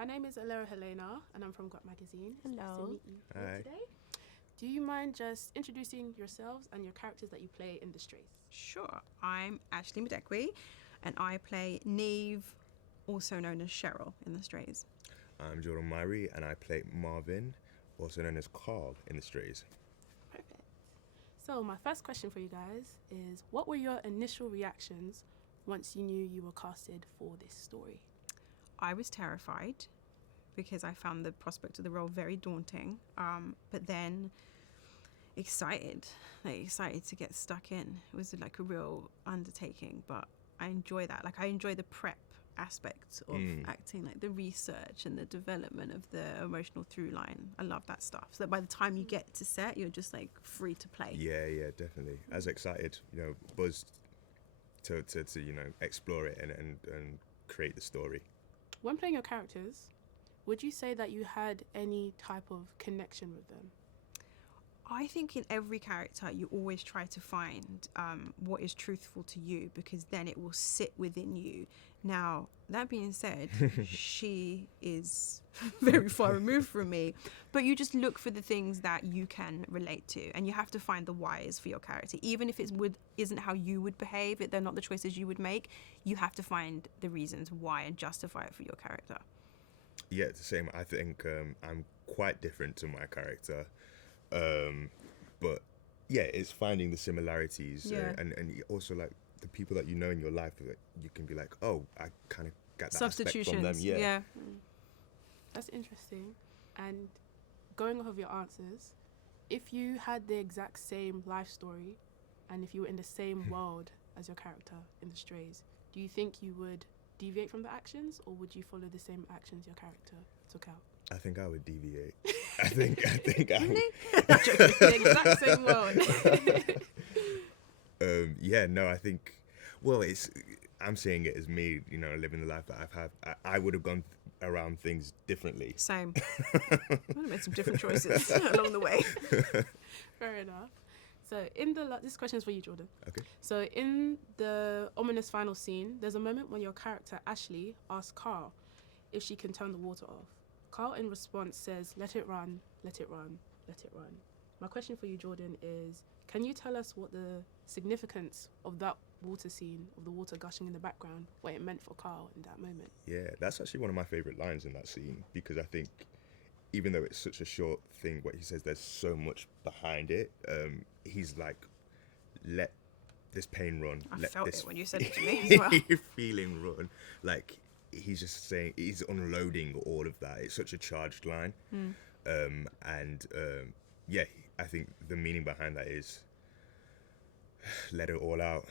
My name is Alera Helena, and I'm from GUAP magazine. It's nice Hello. to meet you here Hi. today. Do you mind just introducing yourselves and your characters that you play in the Strays? Sure. I'm Ashley Madekwe, and I play Neve, also known as Cheryl in The Strays. I'm Jordan Myrie, and I play Marvin, also known as Carl in The Strays. Perfect. So my first question for you guys is, what were your initial reactions once you knew you were casted for this story? I was terrified because I found the prospect of the role very daunting, but then excited to get stuck in. It was like a real undertaking, but I enjoy that. Like, I enjoy the prep aspect of acting, like the research and the development of the emotional through line. I love that stuff. So that by the time you get to set, you're just like free to play. Yeah, definitely. As excited, buzzed to explore it and create the story. When playing your characters, would you say that you had any type of connection with them? I think in every character you always try to find what is truthful to you, because then it will sit within you. Now, that being said, she is very far removed from me, but you just look for the things that you can relate to, and you have to find the whys for your character. Even if isn't how you would behave, they're not the choices you would make, you have to find the reasons why and justify it for your character. Yeah, it's the same. I think I'm quite different to my character. But yeah, it's finding the similarities and also like the people that you know in your life that you can be like, oh, I kind of get that aspect from them. Yeah. That's interesting. And going off of your answers, if you had the exact same life story and if you were in the same world as your character in The Strays, do you think you would deviate from the actions, or would you follow the same actions your character took out? I think I would deviate. I think I would. The exact same world. I think, I'm seeing it as me, living the life that I've had. I would have gone around things differently. Same. I would have made some different choices along the way. Fair enough. So this question is for you, Jordan. Okay. So in the ominous final scene, there's a moment when your character, Ashley, asks Carl if she can turn the water off. Carl, in response, says, "Let it run, let it run, let it run." My question for you, Jordan, is can you tell us what the significance of that water scene, of the water gushing in the background, what it meant for Carl in that moment? Yeah, that's actually one of my favourite lines in that scene, because I think even though it's such a short thing, what he says, there's so much behind it. He's like, let this pain run. I let felt this it when you said it to me as well. feeling run. Like, he's just saying, he's unloading all of that. It's such a charged line. I think the meaning behind that is let it all out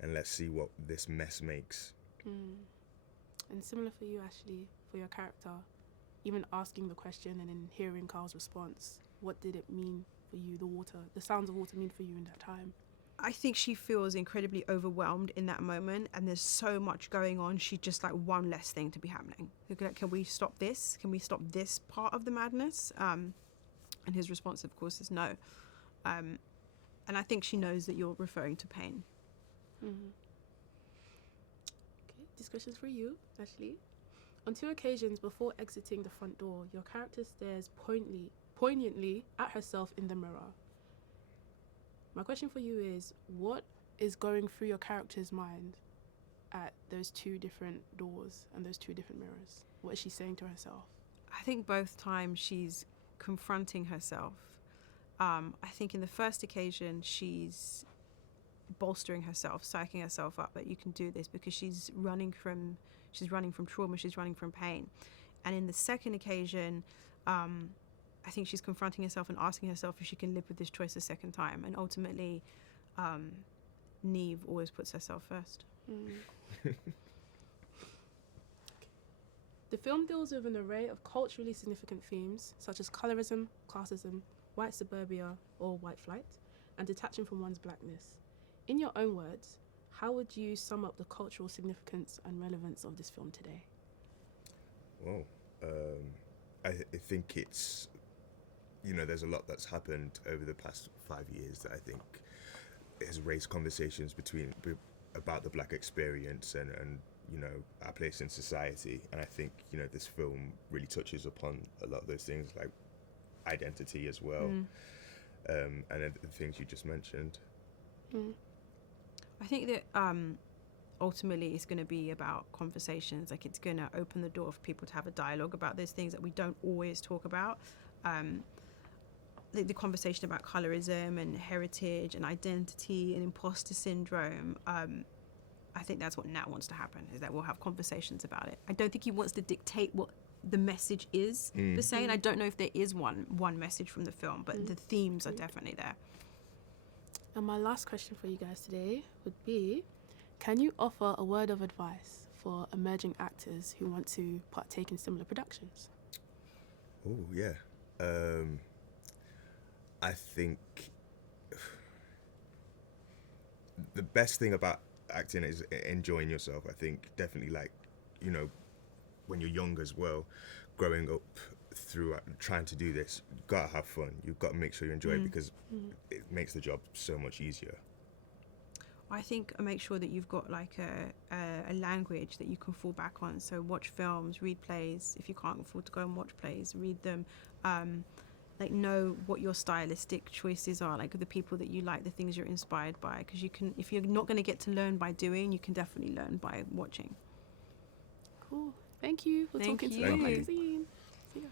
and let's see what this mess makes. And similar for you, Ashley, for your character, even asking the question and then hearing Carl's response, what did it mean for you, the sounds of water mean for you in that time? I think she feels incredibly overwhelmed in that moment, and there's so much going on. She's just like one less thing to be happening. Like, can we stop this? Can we stop this part of the madness? And his response, of course, is no. And I think she knows that you're referring to pain. Okay, this question's for you, Ashley. On 2 occasions before exiting the front door, your character stares poignantly at herself in the mirror. My question for you is, what is going through your character's mind at those 2 different doors and those 2 different mirrors? What is she saying to herself? I think both times she's confronting herself. I think in the first occasion she's bolstering herself, psyching herself up that you can do this, because she's running from trauma, she's running from pain. And in the second occasion, I think she's confronting herself and asking herself if she can live with this choice a second time. And ultimately, Neve always puts herself first. The film deals with an array of culturally significant themes, such as colorism, classism, white suburbia or white flight, and detaching from one's blackness. In your own words, how would you sum up the cultural significance and relevance of this film today? Well, I think it's, there's a lot that's happened over the past 5 years that I think has raised conversations about the black experience and you know, our place in society. And I think, you know, this film really touches upon a lot of those things, like identity as well, and then the things you just mentioned. I think that ultimately it's going to be about conversations. Like, it's going to open the door for people to have a dialogue about those things that we don't always talk about. The conversation about colorism and heritage and identity and imposter syndrome. I think that's what Nat wants to happen, is that we'll have conversations about it. I don't think he wants to dictate what the message is per se, and I don't know if there is one message from the film, but the themes are definitely there. And my last question for you guys today would be, can you offer a word of advice for emerging actors who want to partake in similar productions? Oh, yeah. I think the best thing about acting is enjoying yourself. I think definitely, like, you know, when you're young as well, growing up through trying to do this, you've got to have fun. You've got to make sure you enjoy it, because it makes the job so much easier. I think make sure that you've got like a language that you can fall back on. So watch films, read plays. If you can't afford to go and watch plays, read them. Like, know what your stylistic choices are, like the people that you like, the things you're inspired by. Because you can, if you're not going to get to learn by doing, you can definitely learn by watching. Cool. Thank you for Thank talking to you. the Thank you. magazine. See ya.